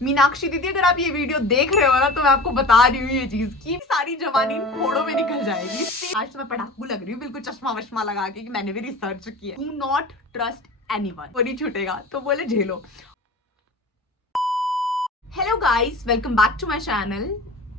मीनाक्षी दीदी, अगर आप ये वीडियो देख रहे हो ना तो मैं आपको बता रही हूँ ये चीज की सारी जवानी फोड़ों में निकल जाएगी। आज तो मैं पटाखू लग रही हूँ बिल्कुल चश्मा वश्मा लगा के कि मैंने भी रिसर्च किया। Do not trust anyone. वो नहीं छूटेगा तो बोले झेलो। Hello guys, welcome back to my channel.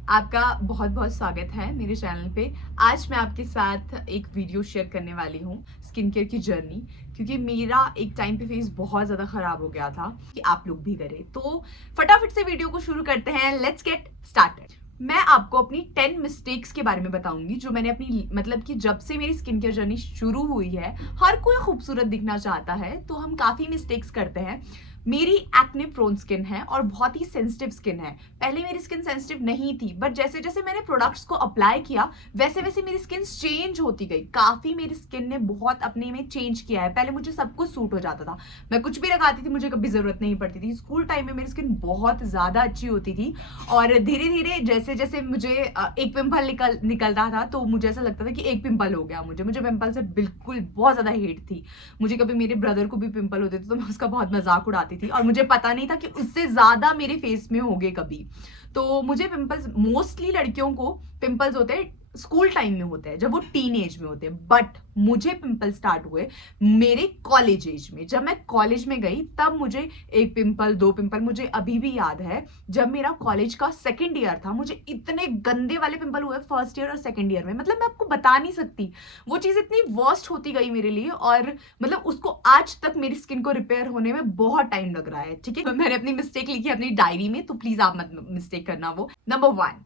आपका बहुत बहुत स्वागत है मेरे चैनल पे। आज मैं आपके साथ एक वीडियो शेयर करने वाली हूँ स्किन केयर की जर्नी, क्योंकि मेरा एक टाइम पे फेस बहुत ज़्यादा ख़राब हो गया था कि आप लोग भी करें। तो फटाफट से वीडियो को शुरू करते हैं। Let's get started. मैं आपको अपनी 10 मिस्टेक्स के बारे में बताऊंगी जो मैंने अपनी मतलब कि जब से मेरी स्किन केयर जर्नी शुरू हुई है। हर कोई खूबसूरत दिखना चाहता है तो हम काफ़ी मिस्टेक्स करते हैं। मेरी एक्ने प्रोन स्किन है और बहुत ही सेंसिटिव स्किन है। पहले मेरी स्किन सेंसिटिव नहीं थी, बट जैसे जैसे मैंने प्रोडक्ट्स को अप्लाई किया वैसे वैसे मेरी स्किन चेंज होती गई। काफ़ी मेरी स्किन ने बहुत अपने में चेंज किया है। पहले मुझे सब कुछ सूट हो जाता था, मैं कुछ भी लगाती थी, मुझे कभी ज़रूरत नहीं पड़ती थी। स्कूल टाइम में मेरी स्किन बहुत ज़्यादा अच्छी होती थी और धीरे धीरे जैसे जैसे मुझे एक पिंपल निकलता था तो मुझे ऐसा लगता था कि एक पिंपल हो गया। मुझे पिंपल से बिल्कुल बहुत ज़्यादा हेट थी। मुझे कभी मेरे ब्रदर को भी पिंपल होते थे तो मैं उसका बहुत मजाक उड़ाती थी और मुझे पता नहीं था कि उससे ज्यादा मेरे फेस में होंगे कभी। तो मुझे पिंपल्स, मोस्टली लड़कियों को पिंपल्स होते हैं स्कूल टाइम में होते हैं जब वो टीन एज में होते हैं, बट मुझे पिंपल स्टार्ट हुए मेरे कॉलेज एज में। जब मैं कॉलेज में गई तब मुझे एक पिंपल, दो पिंपल, मुझे अभी भी याद है जब मेरा कॉलेज का सेकंड ईयर था मुझे इतने गंदे वाले पिंपल हुए फर्स्ट ईयर और सेकंड ईयर में। मतलब मैं आपको बता नहीं सकती, वो चीज इतनी वर्स्ट होती गई मेरे लिए और मतलब उसको आज तक मेरी स्किन को रिपेयर होने में बहुत टाइम लग रहा है। ठीक है, मैंने अपनी मिस्टेक लिखी अपनी डायरी में, तो प्लीज आप मत मिस्टेक करना। वो नंबर 1,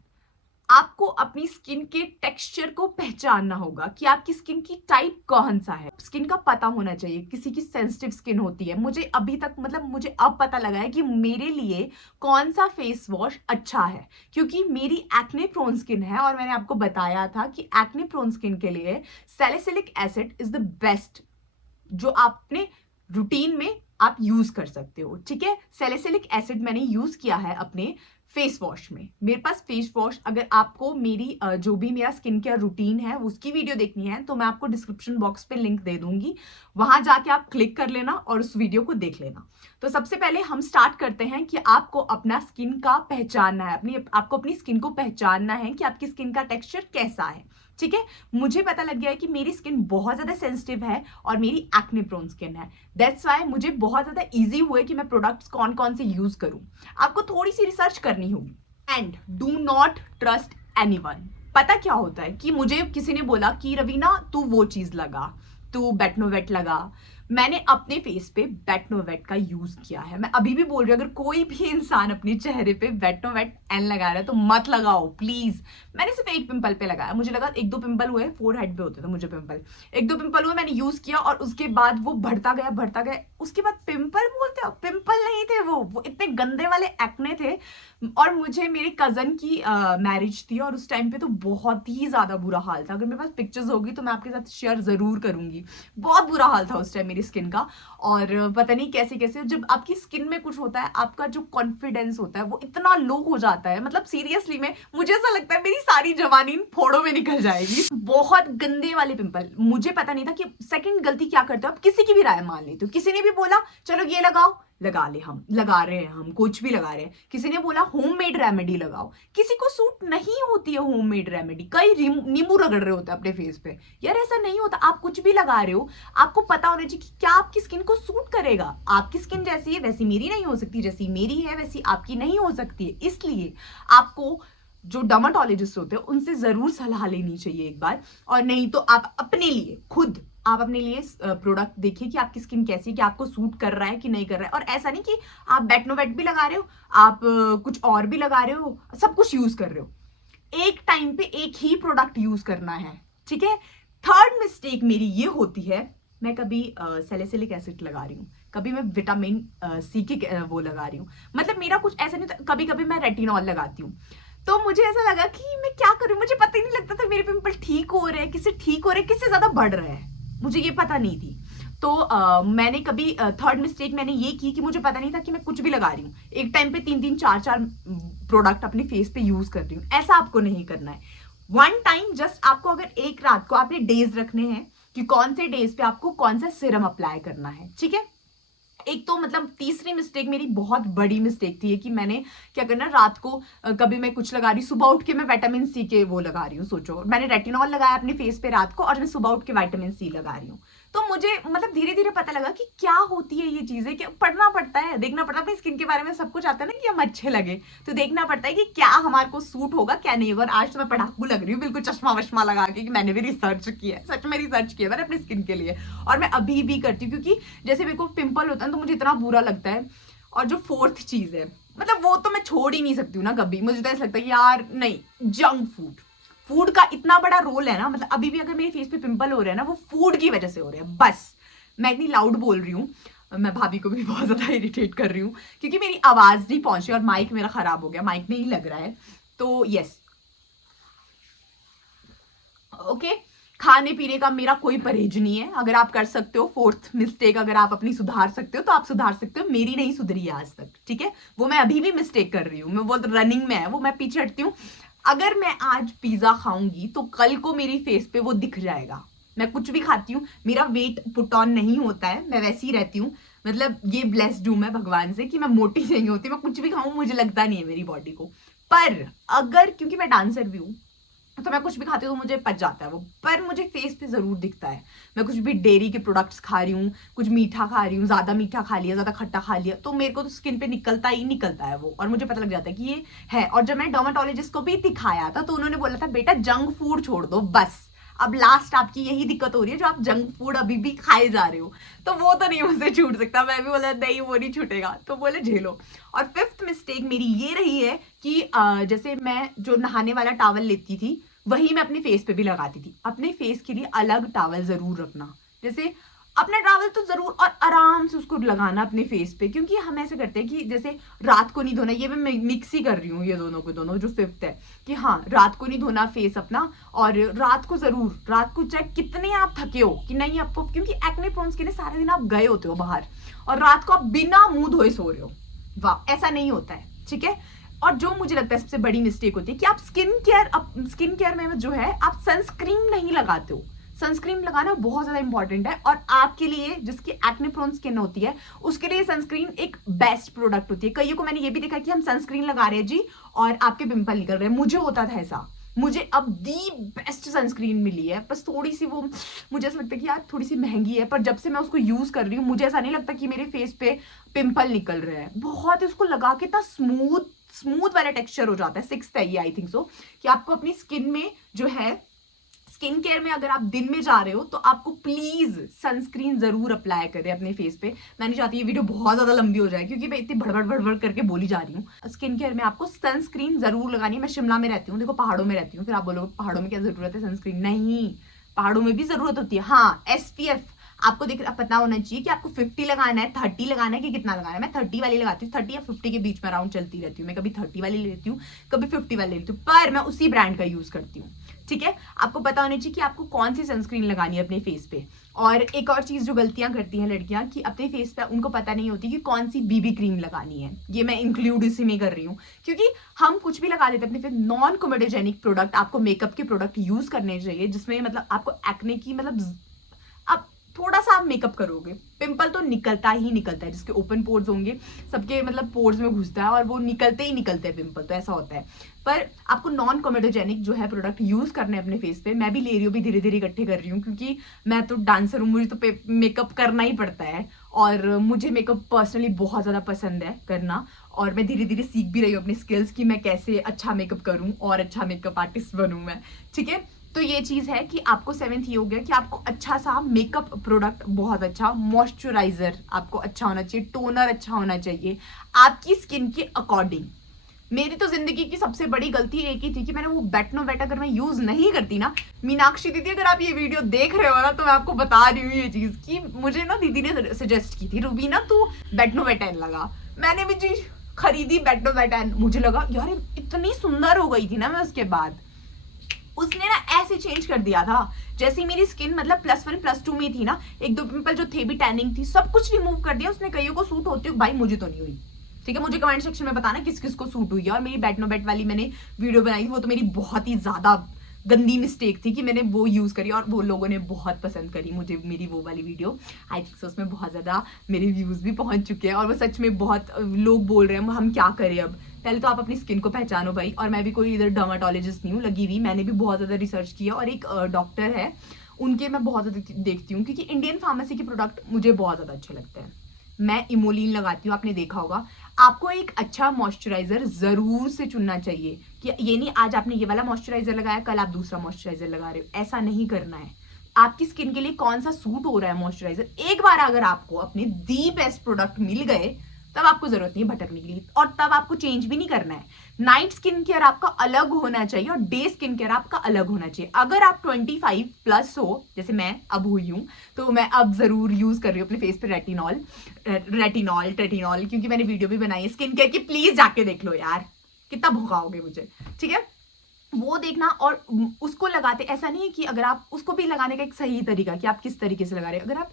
आपको अपनी स्किन के टेक्सचर को पहचानना होगा कि आपकी स्किन की टाइप कौन सा है। स्किन का पता होना चाहिए। किसी की सेंसिटिव स्किन होती है, मुझे अभी तक मतलब मुझे अब पता लगा है कि मेरे लिए कौन सा फेस वॉश अच्छा है, क्योंकि मेरी एक्ने प्रोन स्किन है और मैंने आपको बताया था कि एक्ने प्रोन स्किन के लिए salicylic acid is the best जो आपने रूटीन में आप यूज कर सकते हो। ठीक है, सैलिसिलिक एसिड मैंने यूज किया है अपने फेस वॉश में। मेरे पास फेस वॉश, अगर आपको मेरी जो भी मेरा स्किन केयर रूटीन है उसकी वीडियो देखनी है तो मैं आपको डिस्क्रिप्शन बॉक्स पे लिंक दे दूंगी, वहां जाके आप क्लिक कर लेना और उस वीडियो को देख लेना। तो सबसे पहले हम स्टार्ट करते हैं कि आपको अपना स्किन का पहचानना है, आपको अपनी स्किन को पहचानना है कि आपकी स्किन का टेक्सचर कैसा है। ठीक है, मुझे पता लग गया है कि मेरी स्किन बहुत ज्यादा सेंसिटिव है और मेरी एक्ने प्रोन स्किन है। दैट्स वाई मुझे बहुत ज्यादा इजी हुआ कि मैं प्रोडक्ट्स कौन कौन से यूज करूं। आपको थोड़ी सी रिसर्च करनी होगी। And do not trust anyone. पता क्या होता है कि मुझे किसी ने बोला कि रवीना तू वो चीज लगा, तू बेटनोवेट लगा। मैंने अपने फेस पे बेटनोवेट का यूज किया है। मैं अभी भी बोल रही हूँ, अगर कोई भी इंसान अपने चेहरे पे बेटनोवेट एन लगा रहा है तो मत लगाओ प्लीज। मैंने सिर्फ एक पिंपल पे लगाया, मुझे लगा एक दो पिंपल हुए, फोर हेड पे होते थे मुझे पिंपल, एक दो पिंपल हुए, मैंने यूज किया और उसके बाद वो बढ़ता गया बढ़ता गया। उसके बाद पिंपल बोलते हो, पिंपल नहीं थे वो इतने गंदे वाले एक्ने थे। और मुझे मेरे कजन की मैरिज थी और उस टाइम पे तो बहुत ही ज्यादा बुरा हाल था। अगर मेरे पास पिक्चर्स होगी तो मैं आपके साथ शेयर जरूर करूंगी। बहुत बुरा हाल था उस टाइम मेरी स्किन का। और पता नहीं कैसे कैसे जब आपकी स्किन में कुछ होता है, आपका जो कॉन्फिडेंस होता है वो इतना लो हो जाता है। मतलब सीरियसली में मुझे ऐसा लगता है मेरी सारी जवानी इन फोड़ों में निकल जाएगी। बहुत गंदे वाले पिंपल। मुझे पता नहीं था कि सेकंड गलती क्या करते हो, आप किसी की भी राय मान लेते हो। किसी ने भी बोला चलो ये लगाओ, लगा ले, हम लगा रहे हैं, हम कुछ भी लगा रहे हैं। किसी ने बोला होममेड रेमेडी लगाओ, किसी को सूट नहीं होती है होममेड रेमेडी। कई नींबू रगड़ रहे होते हैं अपने फेस पे। यार ऐसा नहीं होता, आप कुछ भी लगा रहे हो, आपको पता होना चाहिए कि क्या आपकी स्किन को सूट करेगा। आपकी स्किन जैसी है वैसी मेरी नहीं हो सकती, जैसी मेरी है वैसी आपकी नहीं हो सकती है। इसलिए आपको जो डर्माटोलॉजिस्ट होते हैं उनसे जरूर सलाह लेनी चाहिए एक बार। और नहीं तो आप अपने लिए खुद, आप अपने लिए प्रोडक्ट देखिए कि आपकी स्किन कैसी है, कि आपको सूट कर रहा है कि नहीं कर रहा है। और ऐसा नहीं कि आप बेटनोवेट भी लगा रहे हो, आप कुछ और भी लगा रहे हो, सब कुछ यूज कर रहे हो। एक टाइम पे एक ही प्रोडक्ट यूज करना है। ठीक है, थर्ड मिस्टेक मेरी ये होती है, मैं कभी सैलिसिलिक एसिड लगा रही हूँ, कभी मैं विटामिन सी के वो लगा रही हूँ। मतलब मेरा कुछ ऐसा नहीं, कभी कभी मैं रेटिनॉल लगाती हूँ। तो मुझे ऐसा लगा कि मैं क्या करूं, मुझे पता ही नहीं लगता था मेरे पिंपल ठीक हो रहे हैं, किससे ठीक हो रहे हैं, किससे ज्यादा बढ़ रहे हैं, मुझे ये पता नहीं थी। तो मैंने कभी थर्ड मिस्टेक मैंने ये की कि मुझे पता नहीं था कि मैं कुछ भी लगा रही हूँ। एक टाइम पे 3-3 4-4 प्रोडक्ट अपने फेस पे यूज कर रही हूँ। ऐसा आपको नहीं करना है। वन टाइम जस्ट आपको, अगर एक रात को आपने डेज रखने हैं कि कौन से डेज पे आपको कौन सा सिरम अप्लाई करना है। ठीक है, एक तो मतलब तीसरी मिस्टेक मेरी बहुत बड़ी मिस्टेक थी कि मैंने क्या करना, रात को कभी मैं कुछ लगा रही हूँ, सुबह उठ के मैं विटामिन सी के वो लगा रही हूँ। सोचो, मैंने रेटिनॉल लगाया अपने फेस पे रात को और मैं सुबह उठ के विटामिन सी लगा रही हूँ। तो मुझे मतलब धीरे धीरे पता लगा कि क्या होती है ये चीजें, कि पढ़ना पड़ता है, देखना पड़ता है। अपनी स्किन के बारे में सब कुछ आता है ना कि हम अच्छे लगे, तो देखना पड़ता है कि क्या हमारे को सूट होगा क्या नहीं होगा। और आज तो मैं पढ़ाकू लग रही हूँ बिल्कुल चश्मा वश्मा लगा के, कि मैंने भी रिसर्च किया है, सच में रिसर्च किया मैंने अपनी स्किन के लिए। और मैं अभी भी करती हूँ, क्योंकि जैसे मेरे को पिंपल होता है तो मुझे इतना बुरा लगता है। और जो फोर्थ चीज है, मतलब वो तो मैं छोड़ ही नहीं सकती हूँ ना कभी, मुझे तो ऐसा लगता है कि यार नहीं, जंक फूड, फूड का इतना बड़ा रोल है ना। मतलब अभी भी अगर मेरे फेस पे पिंपल हो रहे हैं ना, वो फूड की वजह से हो रहे हैं। बस मैं इतनी लाउड बोल रही हूँ, मैं भाभी को भी बहुत ज्यादा इरिटेट कर रही हूँ, क्योंकि मेरी आवाज नहीं पहुंच रही और माइक मेरा खराब हो गया, माइक नहीं लग रहा है। तो यस, ओके, खाने पीने का मेरा कोई परहेज नहीं है। अगर आप कर सकते हो, फोर्थ मिस्टेक अगर आप अपनी सुधार सकते हो तो आप सुधार सकते हो, मेरी नहीं सुधरी है आज तक, ठीक है। वो मैं अभी भी मिस्टेक कर रही हूँ, मैं बहुत रनिंग में है वो, मैं पीछे हटती हूँ। अगर मैं आज पिज्जा खाऊंगी तो कल को मेरी फेस पे वो दिख जाएगा। मैं कुछ भी खाती हूँ, मेरा वेट पुट ऑन नहीं होता है, मैं वैसी ही रहती हूँ। मतलब ये ब्लेस्ड हूं मैं भगवान से कि मैं मोटी नहीं होती, मैं कुछ भी खाऊं मुझे लगता नहीं है मेरी बॉडी को। पर अगर, क्योंकि मैं डांसर भी हूँ, तो मैं कुछ भी खाती हूँ तो मुझे पच जाता है वो, पर मुझे फेस पे जरूर दिखता है। मैं कुछ भी डेयरी के प्रोडक्ट्स खा रही हूँ, कुछ मीठा खा रही हूँ, ज्यादा मीठा खा लिया, ज्यादा खट्टा खा लिया, तो मेरे को तो स्किन पे निकलता ही निकलता है वो, और मुझे पता लग जाता है कि ये है। और जब मैं डर्माटोलॉजिस्ट को भी दिखाया था तो उन्होंने बोला था बेटा जंक फूड छोड़ दो बस। अब लास्ट आपकी यही दिक्कत हो रही है, जो आप जंक फूड अभी भी खाए जा रहे हो, तो वो तो नहीं मुझसे छूट सकता। मैं भी बोला नहीं वो नहीं छूटेगा, तो बोले झेलो। और फिफ्थ मिस्टेक मेरी ये रही है कि जैसे मैं जो नहाने वाला टावल लेती थी, वही मैं अपने फेस पे भी लगाती थी। अपने फेस के लिए अलग टावल जरूर रखना, जैसे अपना टावल तो जरूर, और आराम से उसको लगाना अपने फेस पे। क्योंकि हम ऐसे करते हैं कि जैसे रात को नहीं धोना, ये मैं मिक्स ही कर रही हूँ ये दोनों को, दोनों जो फिफ्थ है कि हाँ रात को नहीं धोना फेस अपना, और रात को जरूर, रात को चाहे कितने आप थके हो कि नहीं आपको, क्योंकि एक्ने प्रोन्स के लिए सारे दिन आप गए होते हो बाहर, और रात को आप बिना मुंह धोए सो रहे हो, वाह ऐसा नहीं होता है, ठीक है। और जो मुझे लगता है सबसे बड़ी मिस्टेक होती है कि आप स्किन केयर में जो है आप सनस्क्रीन नहीं लगाते हो। सनस्क्रीन लगाना बहुत ज्यादा इंपॉर्टेंट है, और आपके लिए जिसकी एक्ने प्रोन स्किन होती है उसके लिए सनस्क्रीन एक बेस्ट प्रोडक्ट होती है। कईयों को मैंने ये भी देखा कि हम सनस्क्रीन लगा रहे हैं जी और आपके पिंपल निकल रहे हैं, मुझे होता था ऐसा। मुझे अब दी बेस्ट सनस्क्रीन मिली है, बस थोड़ी सी वो मुझे ऐसा लगता है कि यार थोड़ी सी महंगी है, पर जब से मैं उसको यूज कर रही हूँ मुझे ऐसा नहीं लगता कि मेरे फेस पे पिंपल निकल रहे हैं। बहुत उसको लगा के इतना स्मूथ स्मूथ वाला टेक्सचर हो जाता है। सिक्स्थ है ये, आई थिंक सो, कि आपको अपनी स्किन में जो है, स्किन केयर में अगर आप दिन में जा रहे हो तो आपको प्लीज सनस्क्रीन जरूर अप्लाई करें अपने फेस पे। मैं नहीं चाहती ये वीडियो बहुत ज्यादा लंबी हो जाए, क्योंकि मैं इतनी भड़बड़ भड़बड़ करके बोली जा रही हूँ। स्किन केयर में आपको सनस्क्रीन जरूर लगानी है। मैं शिमला में रहती हूँ, देखो पहाड़ों में रहती हूँ, फिर आप बोलोगे पहाड़ों में क्या जरूरत है सनस्क्रीन, नहीं पहाड़ों में भी जरूरत होती है। हाँ, SPF आपको पता होना चाहिए कि आपको 50 लगाना है, 30 लगाना है, कि कितना लगाना है। मैं 30 वाली लगाती हूँ, 30 या 50 के बीच में अराउंड चलती रहती हूँ। मैं कभी 30 वाली लेती हूँ, कभी 50 वाली लेती हूँ, पर मैं उसी ब्रांड का यूज करती हूँ, ठीक है। आपको पता होना चाहिए कि आपको कौन सी सनस्क्रीन लगानी है अपने फेस पे। और एक और चीज जो गलतियां करती हैं लड़कियां, कि अपने फेस पे उनको पता नहीं होती कि कौन सी BB क्रीम लगानी है। ये मैं इंक्लूड इसी में कर रही हूँ, क्योंकि हम कुछ भी लगा देते हैं अपने फेस। नॉन कोमेडोजेनिक प्रोडक्ट, आपको मेकअप के प्रोडक्ट यूज करने चाहिए जिसमें मतलब आपको एक्ने की मतलब अब थोड़ा सा आप मेकअप करोगे, पिंपल तो निकलता ही निकलता है। जिसके ओपन पोर्स होंगे सबके मतलब पोर्स में घुसता है और वो निकलते ही निकलते हैं पिंपल, तो ऐसा होता है। पर आपको नॉन कोमेडोजेनिक जो है प्रोडक्ट यूज करने अपने फेस पे। मैं भी ले रही हूँ, भी धीरे धीरे इकट्ठे कर रही हूँ, क्योंकि मैं तो डांसर हूँ, मुझे तो मेकअप करना ही पड़ता है, और मुझे मेकअप पर्सनली बहुत ज्यादा पसंद है करना। और मैं धीरे धीरे सीख भी रही हूँ अपनी स्किल्स कि मैं कैसे अच्छा मेकअप करूँ और अच्छा मेकअप आर्टिस्ट बनूँ मैं, ठीक है। तो ये चीज है कि आपको 7th ये हो गया कि आपको अच्छा सा मेकअप प्रोडक्ट, बहुत अच्छा मॉइस्चराइजर आपको अच्छा होना चाहिए, टोनर अच्छा होना चाहिए आपकी स्किन के अकॉर्डिंग। मेरी तो जिंदगी की सबसे बड़ी गलती एक ही थी कि मैंने वो बेटनोवेट अगर मैं यूज नहीं करती ना, मीनाक्षी दीदी अगर आप ये वीडियो देख रहे हो ना तो मैं आपको बता रही हूँ ये चीज, कि मुझे ना दीदी ने सजेस्ट की थी, रूबीना तू बेटनोवेटन लगा। मैंने भी चीज खरीदी बेटनोवेटन, मुझे लगा यार इतनी सुंदर हो गई थी ना मैं उसके बाद। उसने ना ऐसे चेंज कर दिया था, जैसे मेरी स्किन मतलब +1 +2 में थी ना, 1-2 पिंपल जो थे भी, टैनिंग थी, सब कुछ रिमूव कर दिया उसने। कईयों को सूट होती है भाई, मुझे तो नहीं हुई, ठीक है। मुझे कमेंट सेक्शन में बताना किस किस को सूट हुई है। और मेरी बेटनोवेट वाली मैंने वीडियो बनाई थी, वो तो मेरी बहुत ही ज्यादा गंदी मिस्टेक थी कि मैंने वो यूज़ करी और वो लोगों ने बहुत पसंद करी मुझे मेरी वो वाली वीडियो। आई थिंक सो उसमें बहुत ज़्यादा मेरे व्यूज़ भी पहुंच चुके हैं और वो सच में बहुत लोग बोल रहे हैं हम क्या करें अब। पहले तो आप अपनी स्किन को पहचानो भाई। और मैं भी कोई इधर डर्माटोलॉजिस्ट नहीं हूँ लगी हुई, मैंने भी बहुत ज़्यादा रिसर्च किया और एक डॉक्टर है उनके मैं बहुत ज़्यादा देखती हूँ क्योंकि इंडियन फार्मेसी के प्रोडक्ट मुझे बहुत ज़्यादा अच्छे लगते हैं। मैं इमोलिन लगाती हूँ, आपने देखा होगा। आपको एक अच्छा मॉइस्चराइजर जरूर से चुनना चाहिए कि ये नहीं आज आपने ये वाला मॉइस्चराइजर लगाया कल आप दूसरा मॉइस्चराइजर लगा रहे हो, ऐसा नहीं करना है। आपकी स्किन के लिए कौन सा सूट हो रहा है मॉइस्चराइजर, एक बार अगर आपको अपने दी बेस्ट प्रोडक्ट मिल गए तब आपको जरूरत नहीं है भटकने की और तब आपको चेंज भी नहीं करना है। नाइट स्किन केयर आपका अलग होना चाहिए और डे स्किन केयर आपका अलग होना चाहिए। अगर आप 25 प्लस हो जैसे मैं अब हुई हूँ तो मैं अब जरूर यूज कर रही हूँ अपने फेस पे रेटिनॉल क्योंकि मैंने वीडियो भी बनाई है स्किन केयर की, प्लीज जाके देख लो यार, कितना भुकाओगे मुझे, ठीक है। वो देखना और उसको लगाते ऐसा नहीं है कि अगर आप उसको भी लगाने का एक सही तरीका कि आप किस तरीके से लगा रहे हैं। अगर आप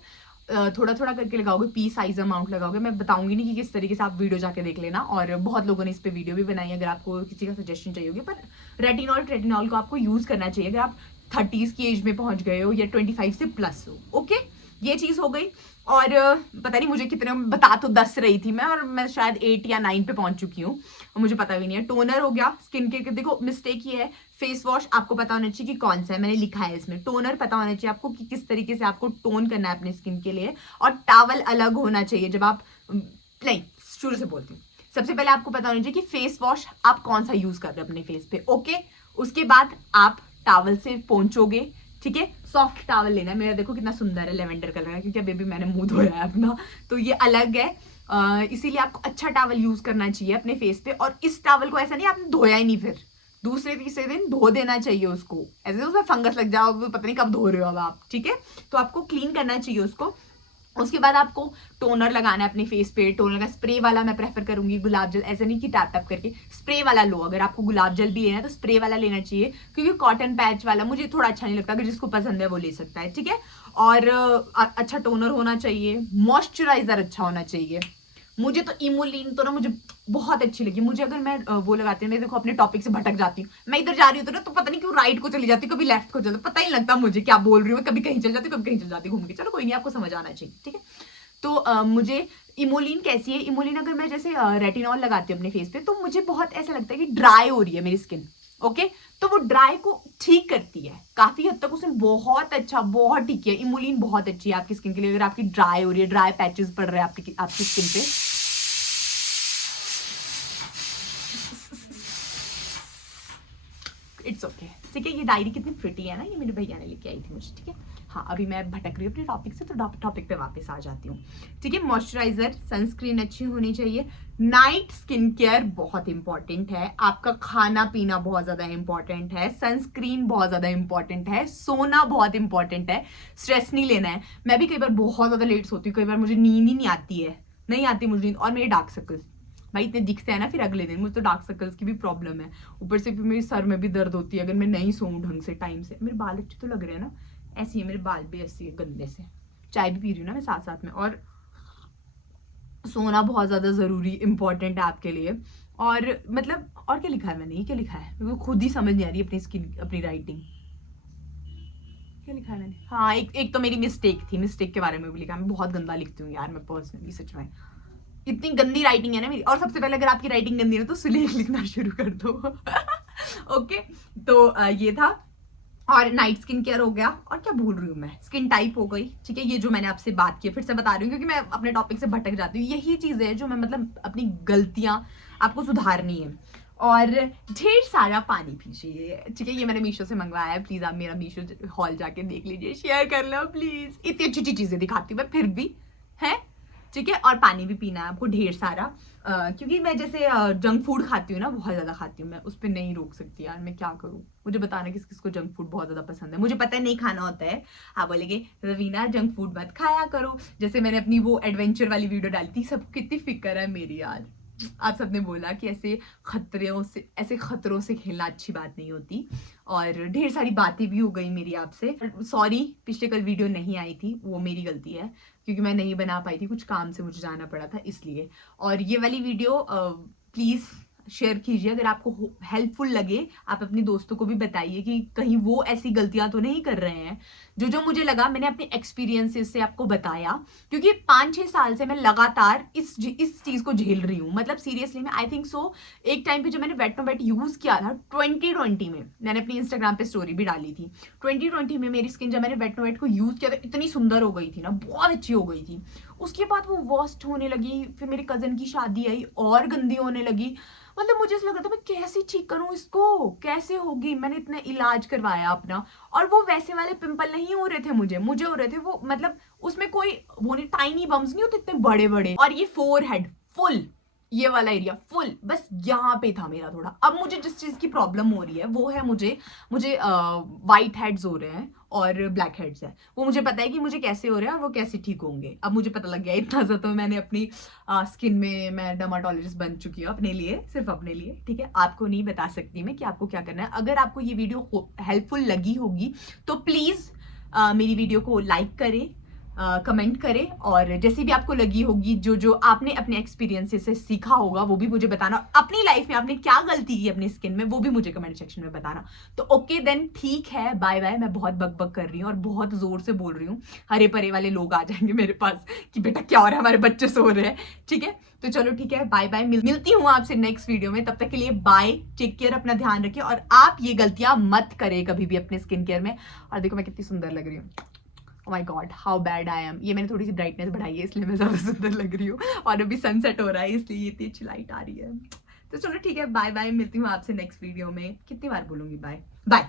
थोड़ा थोड़ा करके लगाओगे, पी साइज अमाउंट लगाओगे, मैं बताऊंगी नहीं कि किस तरीके से, आप वीडियो जाके देख लेना। और बहुत लोगों ने इस पे वीडियो भी बनाई है अगर आपको किसी का सजेशन चाहिए होगी। पर रेटिनॉल को आपको यूज करना चाहिए अगर आप 30s की एज में पहुंच गए हो या 25 से प्लस हो। ओके, ये चीज हो गई। और पता नहीं मुझे कितने बता तो 10 रही थी मैं, और मैं शायद 8 या 9 पे पहुंच चुकी हूँ और मुझे पता भी नहीं है। टोनर हो गया, स्किन केयर के देखो मिस्टेक ये है, फेस वॉश आपको पता होना चाहिए कि कौन सा है, मैंने लिखा है इसमें। टोनर पता होना चाहिए आपको कि किस तरीके से आपको टोन करना है अपने स्किन के लिए। और टॉवल अलग होना चाहिए जब आप, नहीं शुरू से बोलती हूँ, सबसे पहले आपको पता होना चाहिए कि फेस वॉश आप कौन सा यूज कर रहे हो अपने फेस पे। ओके, उसके बाद आप टॉवल से पोंछोगे, ठीक है। सॉफ्ट टॉवल लेना है, मेरा देखो कितना सुंदर है, लेवेंडर कलर है क्योंकि अभी भी मैंने मुंह धोया है अपना, तो ये अलग है। इसीलिए आपको अच्छा टॉवल यूज करना चाहिए अपने फेस पे। और इस टॉवल को ऐसा नहीं आपने धोया ही नहीं, फिर दूसरे तीसरे दिन धो देना चाहिए उसको, ऐसे उसमें फंगस लग जाओ, पता नहीं कब धो रहे हो अब आप, ठीक है। तो आपको क्लीन करना चाहिए उसको। उसके बाद आपको टोनर लगाना है अपने फेस पे। टोनर का स्प्रे वाला मैं प्रेफर करूंगी, गुलाब जल, ऐसा नहीं कि टैप टैप करके, स्प्रे वाला लो। अगर आपको गुलाब जल भी लेना है तो स्प्रे वाला लेना चाहिए क्योंकि कॉटन पैच वाला मुझे थोड़ा अच्छा नहीं लगता। अगर जिसको पसंद है वो ले सकता है, ठीक है। और अच्छा टोनर होना चाहिए, मॉइस्चराइजर अच्छा होना चाहिए। मुझे तो इमोलिन तो ना मुझे बहुत अच्छी लगी। मुझे अगर मैं वो लगाती हूँ, मैं देखो अपने टॉपिक से भटक जाती हूँ, मैं इधर जा रही हूँ तो ना तो पता नहीं क्यों राइट को चली जाती हूँ, कभी लेफ्ट को चलती, पता ही नहीं लगता मुझे क्या बोल रही हूँ, कभी कहीं चल जाती हूँ कभी कहीं चल जाती हूँ घूम के। चलो कोई नहीं, आपको समझ आना चाहिए, ठीक है। तो मुझे इमोलिन कैसी है, इमोलिन अगर मैं जैसे रेटिनॉल लगाती हूँ अपने फेस पे तो मुझे बहुत ऐसा लगता है कि ड्राई हो रही है मेरी स्किन। ओके, तो वो ड्राई को ठीक करती है काफी हद तक, उसमें बहुत अच्छा, बहुत ठीक है। इमोलिन बहुत अच्छी है आपकी स्किन के लिए अगर आपकी ड्राई हो रही है, ड्राई पैचेस पड़ रहे हैं आपकी स्किन पे। इट्स ओके, ठीक है। ये डायरी कितनी प्रिटी है ना, ये मेरे भैया ने लेके आई थी मुझे, ठीक है। हाँ, अभी मैं भटक रही हूँ अपने टॉपिक से, तो टॉपिक पे वापस आ जाती हूँ, ठीक है। मॉइस्चराइजर, सनस्क्रीन अच्छी होनी चाहिए। नाइट स्किन केयर बहुत इंपॉर्टेंट है, आपका खाना पीना बहुत ज्यादा इंपॉर्टेंट है, सनस्क्रीन बहुत ज्यादा इंपॉर्टेंट है, सोना बहुत इंपॉर्टेंट है, स्ट्रेस नहीं लेना है। मैं भी कई बार बहुत ज्यादा लेट सोती हूँ, कई बार मुझे नींद ही नहीं आती है, नहीं आती मुझे नींद। और मेरे डार्क सर्कल्स भाई इतने दिखते हैं ना फिर अगले दिन, मुझे तो डार्क सर्कल्स की भी प्रॉब्लम है, ऊपर से फिर मेरे सर में भी दर्द होती है अगर मैं नहीं सोऊं ढंग से टाइम से। मेरे बाल अच्छे तो लग रहे हैं ना, ऐसी है मेरे बाल भी, ऐसी है गंदे से। चाय भी पी रही हूँ ना मैं साथ साथ में। और सोना बहुत ज्यादा जरूरी इंपॉर्टेंट है आपके लिए। और मतलब और क्या लिखा है मैंने, ये क्या लिखा है वो खुद ही समझ नहीं आ रही अपनी स्किन, अपनी राइटिंग क्या लिखा है मैंने। हाँ, एक तो मेरी मिस्टेक थी, मिस्टेक के बारे में भी लिखा। मैं बहुत गंदा लिखती हूँ यार, मैं पर्सनली सच में, इतनी गंदी राइटिंग है ना मेरी। और सबसे पहले अगर आपकी राइटिंग गंदी है तो सुलेख लिखना शुरू कर दो। ओके, तो ये था। और नाइट स्किन केयर हो गया, और क्या भूल रही हूँ मैं, स्किन टाइप हो गई, ठीक है। ये जो मैंने आपसे बात की फिर से बता रही हूँ क्योंकि मैं अपने टॉपिक से भटक जाती हूँ। यही चीजें है जो मैं मतलब अपनी गलतियां आपको सुधारनी है। और ढेर सारा पानी पीजिए, ठीक है। ये मैंने मीशो से मंगवाया है, प्लीज आप मेरा मीशो हॉल जाके देख लीजिए, शेयर कर लो प्लीज। इतनी अच्छी अच्छी चीजें दिखाती हूँ मैं फिर भी, है, ठीक है। और पानी भी पीना है आपको ढेर सारा, क्योंकि मैं जैसे जंक फूड खाती हूँ ना, बहुत ज्यादा खाती हूँ मैं, उस पर नहीं रोक सकती यार, मैं क्या करूँ। मुझे बताना किस किस को जंक फूड बहुत ज्यादा पसंद है, मुझे पता है नहीं खाना होता है। आप बोलेंगे रवीना जंक फूड मत खाया करो, जैसे मैंने अपनी वो एडवेंचर वाली वीडियो डाली थी, सबको कितनी फिक्र है मेरी यार। आप सबने बोला कि ऐसे खतरों से खेलना अच्छी बात नहीं होती। और ढेर सारी बातें भी हो गई मेरी आपसे, सॉरी पिछले कल वीडियो नहीं आई थी, वो मेरी गलती है क्योंकि मैं नहीं बना पाई थी, कुछ काम से मुझे जाना पड़ा था इसलिए। और ये वाली वीडियो प्लीज शेयर कीजिए। अगर आपको हेल्पफुल लगे आप अपने दोस्तों को भी बताइए कि कहीं वो ऐसी गलतियां तो नहीं कर रहे हैं। जो जो मुझे लगा मैंने अपने एक्सपीरियंसेस से आपको बताया, क्योंकि 5-6 साल से मैं लगातार इस चीज को झेल रही हूँ। मतलब सीरियसली मैं आई थिंक सो एक टाइम पे जब मैंने वेटनोवेट यूज किया था 2020 में, मैंने अपनी इंस्टाग्राम पे स्टोरी भी डाली थी। 2020 में मेरी स्किन जब मैंने वेटनोवेट को यूज किया था इतनी सुंदर हो गई थी ना, बहुत अच्छी हो गई थी। उसके बाद वो वर्स्ट होने लगी, फिर मेरे कजन की शादी आई और गंदी होने लगी। मतलब मुझे ऐसा लग रहा था मैं कैसे ठीक करूं इसको, कैसे होगी। मैंने इतना इलाज करवाया अपना, और वो वैसे वाले पिंपल नहीं हो रहे थे मुझे हो रहे थे वो, मतलब उसमें कोई वो नहीं, टाइनी बम्स नहीं होते इतने बड़े बड़े। और ये फोरहेड फुल, ये वाला एरिया फुल, बस यहाँ पे था मेरा थोड़ा। अब मुझे जिस चीज की प्रॉब्लम हो रही है वो है मुझे मुझे वाइट हेड्स हो रहे हैं और ब्लैक हेड्स है। वो मुझे पता है कि मुझे कैसे हो रहे हैं और वो कैसे ठीक होंगे। अब मुझे पता लग गया इतना सा, तो मैंने अपनी स्किन में मैं डर्माटोलॉजिस्ट बन चुकी हूँ अपने लिए, सिर्फ अपने लिए। ठीक है, आपको नहीं बता सकती मैं कि आपको क्या करना है। अगर आपको ये वीडियो हेल्पफुल लगी होगी तो प्लीज मेरी वीडियो को लाइक करें, कमेंट करें, और जैसी भी आपको लगी होगी, जो जो आपने अपने एक्सपीरियंसेस से सीखा होगा वो भी मुझे बताना। अपनी लाइफ में आपने क्या गलती की अपनी स्किन में वो भी मुझे कमेंट सेक्शन में बताना। तो ओके देन, ठीक है, बाय बाय। मैं बहुत बकबक कर रही हूँ और बहुत जोर से बोल रही हूँ, हरे परे वाले लोग आ जाएंगे मेरे पास कि बेटा क्या हो रहा है, हमारे बच्चे सो रहे हैं। ठीक है, तो चलो ठीक है, बाय बाय। मिलती हूँ आपसे नेक्स्ट वीडियो में, तब तक के लिए बाय, टेक केयर, अपना ध्यान रखिए, और आप ये गलतियां मत करें कभी भी अपने स्किन केयर में। और देखो मैं कितनी सुंदर लग रही हूँ, my God how bad I am. ये मैंने थोड़ी सी ब्राइटनेस बढ़ाई है इसलिए मैं ज्यादा सुंदर लग रही हूँ, और अभी सनसेट हो रहा है इसलिए इतनी अच्छी लाइट आ रही है। तो चलो ठीक है, बाय बाय, मिलती हूँ आपसे नेक्स्ट वीडियो में। कितनी बार बोलूंगी बाय बाय।